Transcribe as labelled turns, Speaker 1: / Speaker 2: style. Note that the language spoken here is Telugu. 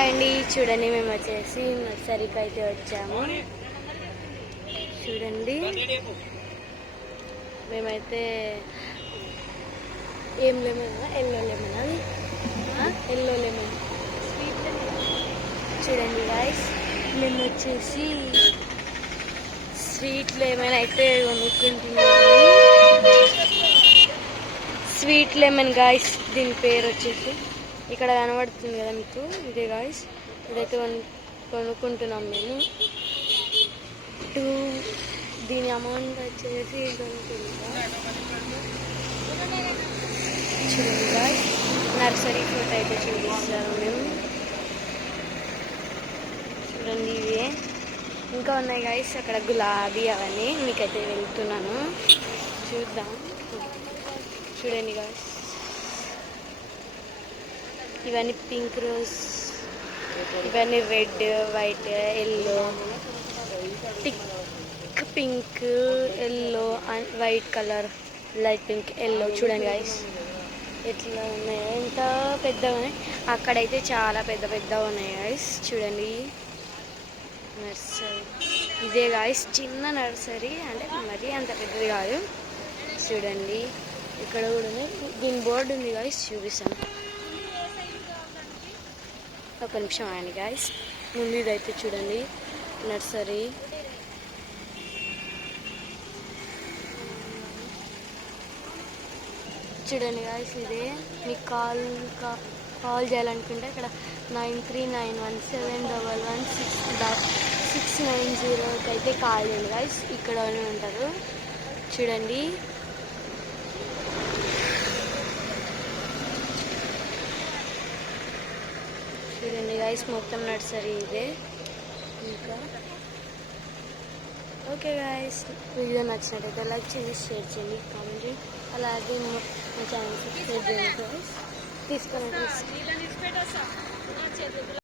Speaker 1: హాయ్ అండి. చూడండి మేము వచ్చేసి నర్సరీకి అయితే వచ్చాము. చూడండి. మేమైతే ఏం లెమన్ ఎల్లో లెమన్ అది. Yellow lemon. చూడండి గాయస్ మేము వచ్చేసి స్వీట్లు ఏమైనా అయితే కొనుక్కుంటున్నాము. స్వీట్ లెమన్ గాయస్ దీని పేరు వచ్చేసి ఇక్కడ కనబడుతుంది కదా మీకు? ఇదే గాయస్ ఇదైతే కొను- కొనుక్కుంటున్నాం మేము. టూ దీని అమౌంట్ వచ్చేసి చూడండి గాయస్ నర్సరీ ఫోటో అయితే చూపిస్తాము మేము. చూడండి ఇవే. ఇంకా ఉన్నాయి గాయస్ అక్కడ గులాబీ అవన్నీ. మీకైతే వెళ్తున్నాను. చూద్దాం. చూడండి గాయస్ ఇవన్నీ పింక్ రోజ్ ఇవన్నీ red white yellow thick pink yellow and white colour light pink yellow. చూడండి గైస్ ఎట్లా ఉన్నాయి? ఎంత పెద్దగా ఉన్నాయి? అక్కడైతే చాలా పెద్ద పెద్దగా ఉన్నాయి గాయస్ చూడండి. నర్సరీ. ఇదే గాయస్ చిన్న నర్సరీ. అంటే మరీ అంత పెద్దది కాదు. చూడండి. ఇక్కడ కూడా ఉంది. దీని బోర్డు ఉంది గాయస్ చూపిస్తాను. ఒక నిమిషం ఆయన గాయస్ ముందు ఇదైతే చూడండి. నర్సరీ. చూడండి గాయస్ ఇదే. మీకు కాల్ కాల్ చేయాలనుకుంటే ఇక్కడ nine three nine one seven double one six six nine జీరోకి అయితే కాల్ చేయండి గాయస్ ఇక్కడనే ఉంటారు. చూడండి. చూడండి గాయస్ మొత్తం నర్సరీ ఇదే. ఇంకా? ఓకే గాయస్ వీడియో నచ్చినట్టయితే లైక్ చేయండి షేర్ చేయండి కామెంట్ చేయండి. అలాగే మా ఛానల్ సబ్స్క్రైబ్ చేయండి guys. తీసుకొని